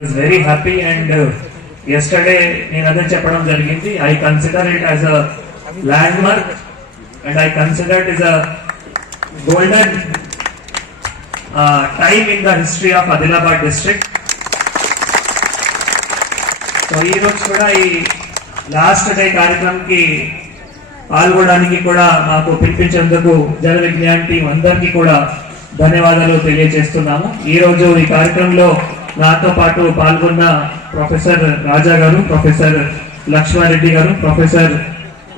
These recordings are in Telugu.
was very happy and uh, నేను అదే చెప్పడం జరిగింది. I consider it as a landmark and I consider it is a golden time in the history of Adilabad district so ఈ రోజు కూడా ఈ లాస్ట్ డే కార్యక్రమంకి పాల్గొనడానికి కూడా మాకు పిలిపించేందుకు జన విజ్ఞాన్ టీం అందరికీ కూడా ధన్యవాదాలు తెలియజేస్తున్నాము. ఈ రోజు ఈ కార్యక్రమంలో నాతో పాటు పాల్గొన్న ప్రొఫెసర్ రాజా గారు ప్రొఫెసర్ లక్ష్మారెడ్డి గారు ప్రొఫెసర్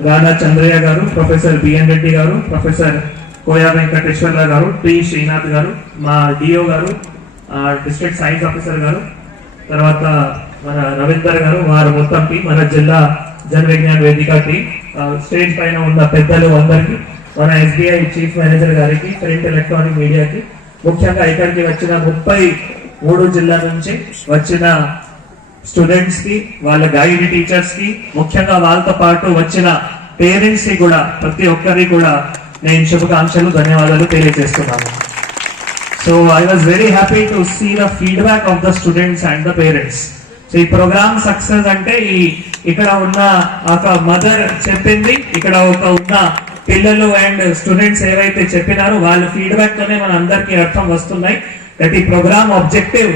రాధా చంద్రయ్య గారు ప్రొఫెసర్ బిఎన్ రెడ్డి గారు ప్రొఫెసర్ కోయా వెంకటేశ్వర్ల గారు టి శ్రీనాథ్ గారు మా డిఓ గారు డిస్ట్రిక్ట్ సైన్స్ ఆఫీసర్ గారు తర్వాత మన రవీందర్ గారు వారు మొత్తం టీం మన జిల్లా జన విజ్ఞాన వేదిక టీం స్టేజ్ పైన ఉన్న పెద్దలు అందరికీ మన ఎస్బీఐ చీఫ్ మేనేజర్ గారికి ప్రింట్ ఎలక్ట్రానిక్ మీడియాకి ముఖ్యంగా ఇక్కడికి వచ్చిన ముప్పై మూడు జిల్లాల నుంచి వచ్చిన స్టూడెంట్స్కి వాళ్ళ గైడ్ టీచర్స్కి ముఖ్యంగా వాళ్ళతో పాటు వచ్చిన పేరెంట్స్కి కూడా ప్రతి ఒక్కరికి కూడా నేను శుభాకాంక్షలు ధన్యవాదాలు తెలియజేస్తున్నాను. So I was very happy to see the feedback of the students and the parents so ఈ ప్రోగ్రామ్ సక్సెస్ అంటే ఈ ఇక్కడ ఉన్న ఒక మదర్ చెప్పింది ఇక్కడ ఒక ఉన్న పిల్లలు అండ్ స్టూడెంట్స్ ఏవైతే చెప్పినారో వాళ్ళ ఫీడ్బ్యాక్ తోనే మన అందరికీ అర్థం వస్తున్నాయి. దట్ ఈ ప్రోగ్రామ్ ఆబ్జెక్టివ్.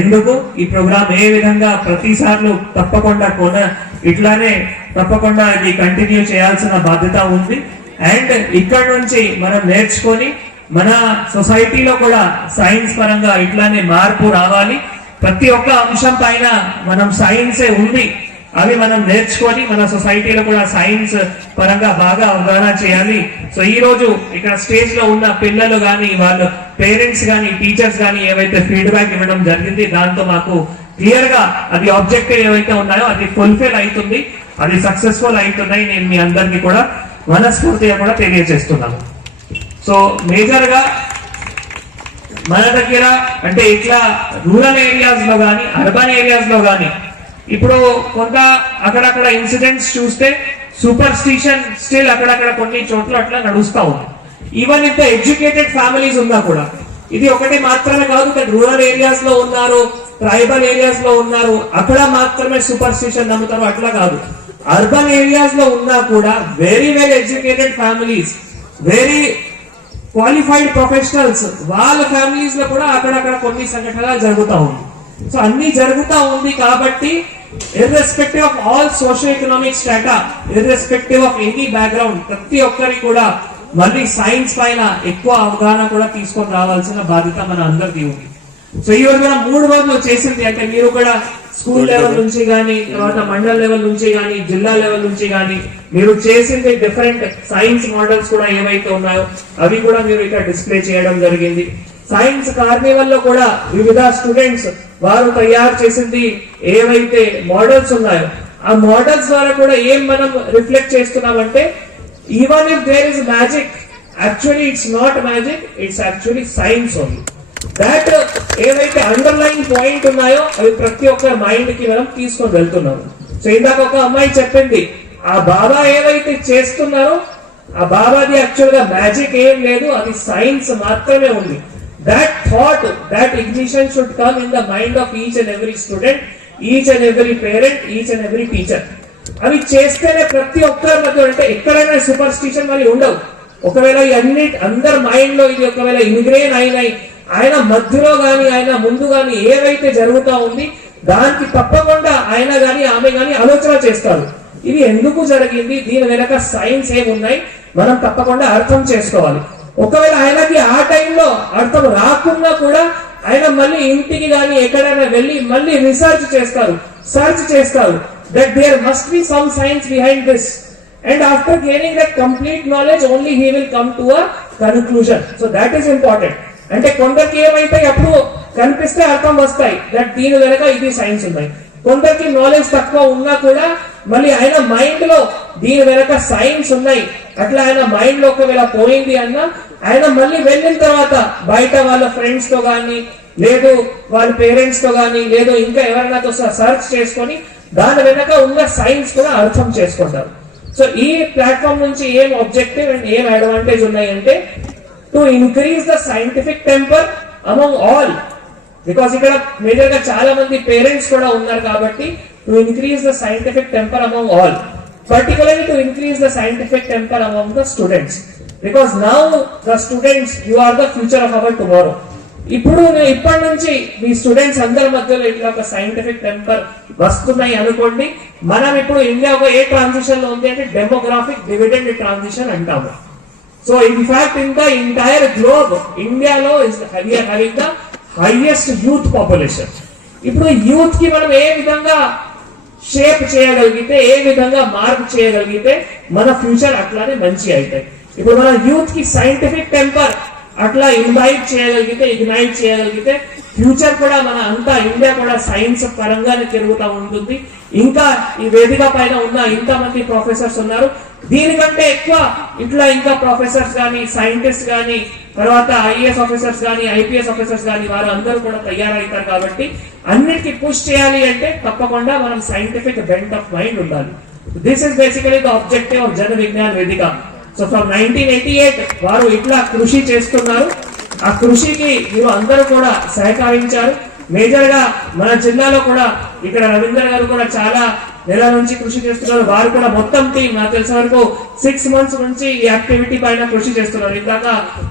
ఎందుకు? ఈ ప్రోగ్రామ్ ఏ విధంగా ప్రతిసార్లు తప్పకుండా కొన ఇట్లానే తప్పకుండా ఇది కంటిన్యూ చేయాల్సిన బాధ్యత ఉంది. అండ్ ఇక్కడ నుంచి మనం నేర్చుకొని మన సొసైటీలో కూడా సైన్స్ పరంగా ఇట్లానే మార్పు రావాలి. ప్రతి ఒక్క అంశం పైన మనం సైన్సే ఉంది. అవి మనం నేర్చుకొని మన సొసైటీలో కూడా సైన్స్ పరంగా బాగా అవగాహన చేయాలి. సో ఈ రోజు ఇక్కడ స్టేజ్లో ఉన్న పిల్లలు కానీ వాళ్ళ పేరెంట్స్ కానీ టీచర్స్ కానీ ఏవైతే ఫీడ్బ్యాక్ ఇవ్వడం జరిగింది దాంతో మాకు క్లియర్గా అది ఆబ్జెక్టివ్ ఏవైతే ఉన్నాయో అది ఫుల్ఫిల్ అవుతుంది. అది సక్సెస్ఫుల్ అవుతున్నాయి నేను మీ అందరికీ కూడా మనస్ఫూర్తిగా కూడా తెలియజేస్తున్నాను. సో మేజర్గా మన దగ్గర అంటే ఇట్లా రూరల్ ఏరియాస్లో కానీ అర్బన్ ఏరియాస్లో కానీ ఇప్పుడు కొంత అక్కడక్కడ ఇన్సిడెంట్స్ చూస్తే సూపర్ స్టిషన్ స్టిల్ అక్కడక్కడ కొన్ని చోట్ల అట్లా నడుస్తూ ఉంది. ఈవెన్ ఇంత ఎడ్యుకేటెడ్ ఫ్యామిలీస్ ఉన్నా కూడా ఇది ఒకటి మాత్రమే కాదు రూరల్ ఏరియాస్లో ఉన్నారు ట్రైబల్ ఏరియాస్లో ఉన్నారు అక్కడ మాత్రమే సూపర్ స్టిషన్ నమ్ముతారు అట్లా కాదు. అర్బన్ ఏరియాస్లో ఉన్నా కూడా very very educated families very qualified professionals వాళ్ళ ఫ్యామిలీస్లో కూడా అక్కడక్కడ కొన్ని సంఘటనలు జరుగుతూ ఉన్నాయి. సో అన్ని జరుగుతూ ఉంది కాబట్టి irrespective of all social economic strata irrespective of any background ప్రతి ఒక్కరికి కూడా మళ్ళీ సైన్స్ పైన ఎక్కువ అవగాహన కూడా తీసుకొని రావాల్సిన బాధ్యత మన అందరికీ ఉంది. సో ఈ మనం మూడు రోజులు చేసింది అంటే మీరు కూడా స్కూల్ లెవెల్ నుంచి కానీ తర్వాత మండల్ లెవెల్ నుంచి కానీ జిల్లా లెవెల్ నుంచి కానీ మీరు చేసింది డిఫరెంట్ సైన్స్ మోడల్స్ కూడా ఏవైతే ఉన్నాయో అవి కూడా మీరు ఇక్కడ డిస్ప్లే చేయడం జరిగింది. సైన్స్ కార్నివల్లో కూడా వివిధ స్టూడెంట్స్ వారు తయారు చేసింది ఏవైతే మోడల్స్ ఉన్నాయో ఆ మోడల్స్ ద్వారా కూడా ఏం మనం రిఫ్లెక్ట్ చేస్తున్నామంటే even if there is magic actually it's not magic it's actually science only that ఏవైతే అండర్లైన్ పాయింట్ ఉన్నాయో అవి ప్రతి ఒక్క మైండ్కి మనం తీసుకొని వెళ్తున్నాము. సో ఇందాక ఒక అమ్మాయి చెప్పింది ఆ బాబా ఏవైతే చేస్తున్నారో ఆ బాబాది యాక్చువల్గా మ్యాజిక్ ఏం లేదు అది సైన్స్ మాత్రమే ఉంది. That thought that ignition should come in the mind of each and every student each and every parent each and every teacher అవి చేస్తేనే ప్రతి ఒక్కరి మధ్య అంటే ఎక్కడైనా సూపర్ స్టిషన్ మరి ఉండవు. ఒకవేళ ఇవన్నీ అందరి మైండ్లో ఇది ఒకవేళ ఇన్గ్రేన్ అయినాయి ఆయన మధ్యలో గాని ఆయన ముందు గాని ఏవైతే జరుగుతా ఉంది దానికి తప్పకుండా ఆయన గాని ఆమె గాని ఆలోచన చేస్తారు. ఇది ఎందుకు జరిగింది? దీని వెనక సైన్స్ ఏమున్నాయి? మనం తప్పకుండా అర్థం చేసుకోవాలి. ఒకవేళ ఆయనకి ఆ టైంలో అర్థం రాకుండా కూడా ఆయన మళ్ళీ ఇంటికి గాని ఎక్కడైనా వెళ్ళి మళ్ళీ రీసెర్చ్ చేస్తారు సెర్చ్ చేస్తారు that there must be some science behind this and after gaining that complete knowledge only he will come to a conclusion so that is important అంటే కొందరికి ఏమైతాయి అప్పుడు కనిపిస్తే అర్థం వస్తాయి. దట్ దీని వెనక ఇది సైన్స్ ఉన్నాయి కొందరికి నాలెడ్జ్ తక్కువ ఉన్నా కూడా మళ్ళీ ఆయన మైండ్లో దీని వెనక సైన్స్ ఉన్నాయి. అట్లా ఆయన మైండ్లో ఒకవేళ పోయింది అన్న ఆయన మళ్ళీ వెళ్ళిన తర్వాత బయట వాళ్ళ ఫ్రెండ్స్తో గాని లేదు వాళ్ళ పేరెంట్స్తో గాని లేదు ఇంకా ఎవరైనాతో సర్చ్ చేసుకొని దాని వెనక ఉన్న సైన్స్ కూడా అర్థం చేసుకుంటారు. సో ఈ ప్లాట్ఫామ్ నుంచి ఏం ఆబ్జెక్టివ్ అండ్ ఏం అడ్వాంటేజ్ ఉన్నాయంటే to increase the scientific temper among all because ఇక్కడ మేజర్గా చాలా మంది పేరెంట్స్ కూడా ఉన్నారు కాబట్టి to increase the scientific temper among all particularly to increase the scientific temper among the students because now the students you are the future of our tomorrow ఇప్పుడు ఇప్పటి నుంచి మీ స్టూడెంట్స్ అందరి మధ్యలో ఇట్లా ఒక సైంటిఫిక్ టెంపర్ వస్తున్నాయి అనుకోండి మనం ఇప్పుడు ఇండియా ఒక ఏ ట్రాన్సిషన్లో ఉంది అంటే డెమోగ్రాఫిక్ డివిడెండ్ ట్రాన్సిషన్ అంటాము. So in fact in the entire globe ఇండియాలో is having the highest youth population ఇప్పుడు యూత్కి మనం ఏ విధంగా షేప్ చేయగలిగితే ఏ విధంగా మార్పు చేయగలిగితే మన ఫ్యూచర్ అట్లానే మంచి అవుతాయి ఇప్పుడు మన యూత్కి సైంటిఫిక్ టెంపర్ అట్లా ఇన్వైట్ చేయగలిగితే ఇగ్నైట్ చేయగలిగితే ఫ్యూచర్ కూడా మన అంతా ఇండియా కూడా సైన్స్ పరంగానే తిరుగుతూ ఉంటుంది. ఇంకా ఈ వేదిక పైన ఉన్న ఇంతమంది ప్రొఫెసర్స్ ఉన్నారు. దీనికంటే ఎక్కువ ఇట్లా ఇంకా ప్రొఫెసర్స్ కానీ సైంటిస్ట్ కానీ తర్వాత ఐఏఎస్ ఆఫీసర్స్ కానీ ఐపీఎస్ ఆఫీసర్స్ కానీ వారు అందరూ కూడా తయారవుతారు కాబట్టి అన్నిటికీ పుష్ చేయాలి అంటే తప్పకుండా మనం సైంటిఫిక్ బెంట్ ఆఫ్ మైండ్ ఉండాలి. This is basically the objective of Jana Vignana Vedika so from nineteen eighty eight వారు ఇట్లా కృషి చేస్తున్నారు. ఆ కృషికి మీరు అందరూ కూడా సహకరించారు. మేజర్గా మన జిల్లాలో కూడా ఇక్కడ రవీంద్ర గారు కూడా చాలా నెల నుంచి కృషి చేస్తున్నారు. వారు కూడా మొత్తం టీం నాకు తెలిసిన వరకు సిక్స్ మంత్స్ నుంచి ఈ యాక్టివిటీ పైన కృషి చేస్తున్నారు. ఇందాక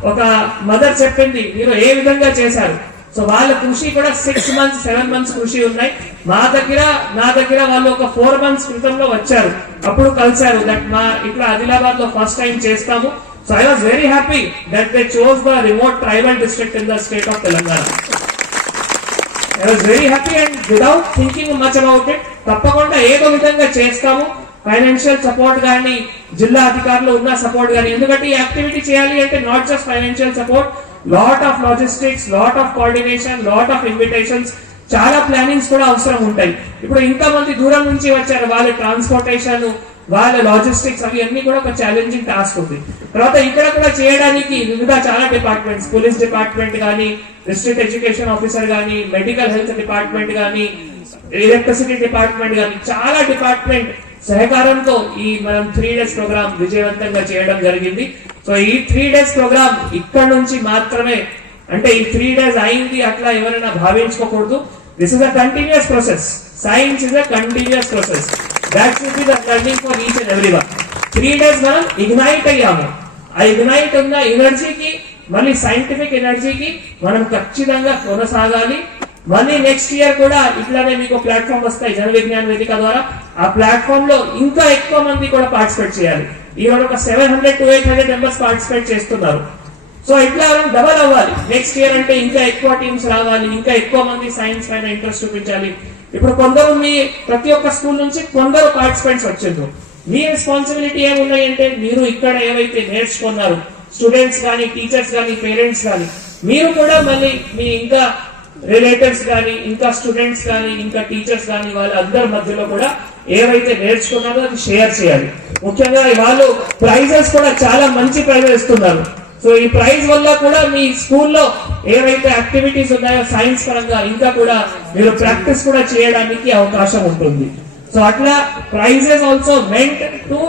ఒక మదర్ చెప్పింది మీరు ఏ విధంగా చేశారు? సో వాళ్ళ కృషి కూడా సిక్స్ మంత్స్ సెవెన్ మంత్స్ కృషి ఉన్నాయి. మా దగ్గర నా దగ్గర వాళ్ళు ఒక ఫోర్ మంత్స్ క్రితంలో వచ్చారు. అప్పుడు కలిశారు. దట్ మా ఇట్లా ఆదిలాబాద్లో ఫస్ట్ టైం చేస్తాము. So I was very happy that they chose the remote tribal district in the state of Telangana I was very happy and without thinking much about it తప్పకుండా ఏదో విధంగా చేస్తాము. ఫైనాన్షియల్ సపోర్ట్ కానీ జిల్లా అధికారులు ఉన్న సపోర్ట్ కానీ ఎందుకంటే ఈ యాక్టివిటీ చేయాలి అంటే not just financial support lot of logistics lot of coordination lot of invitations చాలా ప్లానింగ్స్ కూడా అవసరం ఉంటాయి. ఇప్పుడు ఇంత మంది దూరం నుంచి వచ్చారు వాళ్ళ ట్రాన్స్పోర్టేషన్ వాళ్ళ లాజిస్టిక్స్ అవి అన్ని కూడా ఒక ఛాలెంజింగ్ టాస్క్ ఉంది. తర్వాత ఇక్కడ కూడా చేయడానికి వివిధ చాలా డిపార్ట్మెంట్స్ పోలీస్ డిపార్ట్మెంట్ కానీ డిస్ట్రిక్ట్ ఎడ్యుకేషన్ ఆఫీసర్ కానీ మెడికల్ హెల్త్ డిపార్ట్మెంట్ కానీ ఎలక్ట్రిసిటీ డిపార్ట్మెంట్ కానీ చాలా డిపార్ట్మెంట్ సహకారంతో ఈ మనం త్రీ డేస్ ప్రోగ్రామ్ విజయవంతంగా చేయడం జరిగింది. సో ఈ త్రీ డేస్ ప్రోగ్రామ్ ఇక్కడ నుంచి మాత్రమే అంటే ఈ త్రీ డేస్ అయింది అట్లా ఎవరైనా భావించుకోకూడదు. This is a continuous process science is a continuous process that should be the learning for each and every one three days మనం ఇగ్నైట్ అయ్యాము. ఆ ఇగ్నైట్ ఉన్న ఎనర్జీకి మళ్ళీ సైంటిఫిక్ ఎనర్జీకి మనం ఖచ్చితంగా కొనసాగాలి. మళ్ళీ నెక్స్ట్ ఇయర్ కూడా ఇట్లానే మీకు ప్లాట్ఫామ్ వస్తాయి జన విజ్ఞాన వేదిక ద్వారా. ఆ ప్లాట్ఫామ్లో ఇంకా ఎక్కువ మంది కూడా పార్టిసిపేట్ చేయాలి. ఈరోజు ఒక seven hundred to eight hundred members participate చేస్తున్నారు. సో ఇట్లా డబల్ అవ్వాలి? నెక్స్ట్ ఇయర్ అంటే ఇంకా ఎక్కువ టీమ్స్ రావాలి ఇంకా ఎక్కువ మంది సైన్స్ పైన ఇంట్రెస్ట్ చూపించాలి. ఇప్పుడు కొందరు మీ ప్రతి ఒక్క స్కూల్ నుంచి కొందరు పార్టిసిపెంట్స్ వచ్చిండ్రు మీ రెస్పాన్సిబిలిటీ ఏమున్నాయి అంటే మీరు ఇక్కడ ఏవైతే నేర్చుకున్నారు స్టూడెంట్స్ కానీ టీచర్స్ కానీ పేరెంట్స్ కానీ మీరు కూడా మళ్ళీ మీ ఇంకా రిలేటివ్స్ కానీ ఇంకా స్టూడెంట్స్ కానీ ఇంకా టీచర్స్ కానీ వాళ్ళ అందరి మధ్యలో కూడా ఏవైతే నేర్చుకున్నారో అది షేర్ చేయాలి. ముఖ్యంగా వాళ్ళు ప్రైజెస్ కూడా చాలా మంచి ప్రైజెస్ ఇస్తున్నారు. సో ఈ ప్రైజ్ వల్ల కూడా మీ స్కూల్లో ఏవైతే యాక్టివిటీస్ ఉన్నాయో సైన్స్ పరంగా ఇంకా కూడా మీరు ప్రాక్టీస్ కూడా చేయడానికి అవకాశం ఉంటుంది. సో అట్లా prizes also meant to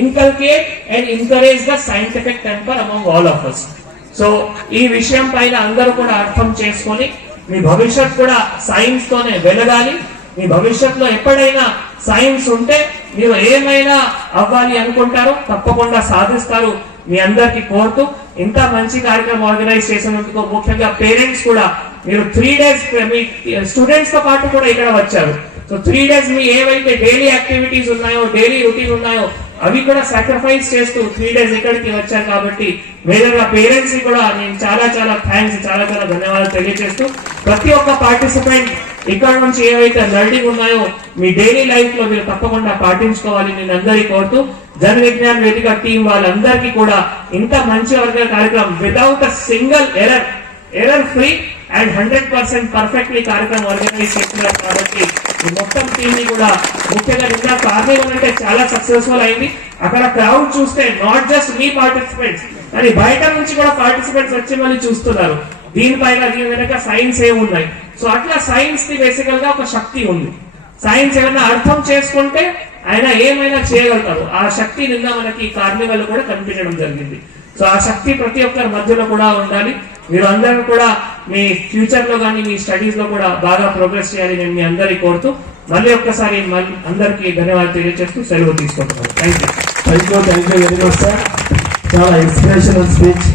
inculcate and encourage the scientific temper among all of us so ఈ విషయం పైన అందరూ కూడా అర్థం చేసుకొని మీ భవిష్యత్ కూడా సైన్స్ తోనే వెలగాలి. మీ భవిష్యత్తులో ఎప్పుడైనా సైన్స్ ఉంటే మీరు ఏమైనా అవ్వాలి అనుకుంటారో తప్పకుండా సాధిస్తారు. మీ అందరికి కోరుతూ ఇంత మంచి కార్యక్రమం ఆర్గనైజ్ చేసినందుకు ముఖ్యంగా పేరెంట్స్ కూడా మీరు త్రీ డేస్ మీ స్టూడెంట్స్తో పాటు కూడా ఇక్కడ వచ్చారు. సో త్రీ డేస్ మీ ఏవైతే డైలీ యాక్టివిటీస్ ఉన్నాయో డైలీ రొటీన్ ఉన్నాయో అవి కూడా సాక్రిఫైస్ చేస్తూ త్రీ డేస్ ఇక్కడికి వచ్చారు కాబట్టి మేజర్ పేరెంట్స్ కూడా నేను చాలా చాలా థ్యాంక్స్ చాలా చాలా ధన్యవాదాలు తెలియజేస్తూ ప్రతి ఒక్క పార్టిసిపెంట్ ఇక్కడ నుంచి ఏవైతే లర్నింగ్ ఉన్నాయో మీ డైలీ లైఫ్లో మీరు తప్పకుండా పాటించుకోవాలి నేను అందరికీ కోరుతూ జన విజ్ఞాన్ వేదిక టీం వాళ్ళందరికీ కూడా ఇంత మంచి వర్గ కార్యక్రమం without a single error error free and hundred percent perfectly కార్యక్రమం ఆర్గనైజ్ చేస్తున్నారు కాబట్టి ఈ మొత్తం టీం ని కూడా ముఖ్యంగా నిన్న కార్నివల్ అంటే చాలా సక్సెస్ఫుల్ అయింది. అక్కడ క్రౌడ్ చూస్తే నాట్ జస్ట్ మీ పార్టిసిపెంట్స్ కానీ బయట నుంచి కూడా పార్టిసిపెంట్స్ వచ్చి మళ్ళీ చూస్తున్నారు. దీనిపైన దీని వెనక సైన్స్ ఏమున్నాయి? సో అట్లా సైన్స్కి బేసికల్గా ఒక శక్తి ఉంది. సైన్స్ ఏమైనా అర్థం చేసుకుంటే ఆయన ఏమైనా చేయగలుగుతారు ఆ శక్తి నిన్న మనకి కార్నివల్ కూడా కనిపించడం జరిగింది. సో ఆ శక్తి ప్రతి ఒక్కరి మధ్యలో కూడా ఉండాలి. మీరు అందరూ కూడా మీ ఫ్యూచర్లో కానీ మీ స్టడీస్లో కూడా బాగా ప్రోగ్రెస్ చేయాలి నేను మీ అందరికీ కోరుతూ మళ్ళీ ఒక్కసారి అందరికీ ధన్యవాదాలు తెలియజేస్తూ సెలవు తీసుకుంటున్నాను. Thank you thank you thank you very much sir చాలా ఇన్స్పిరేషనల్ స్పీచ్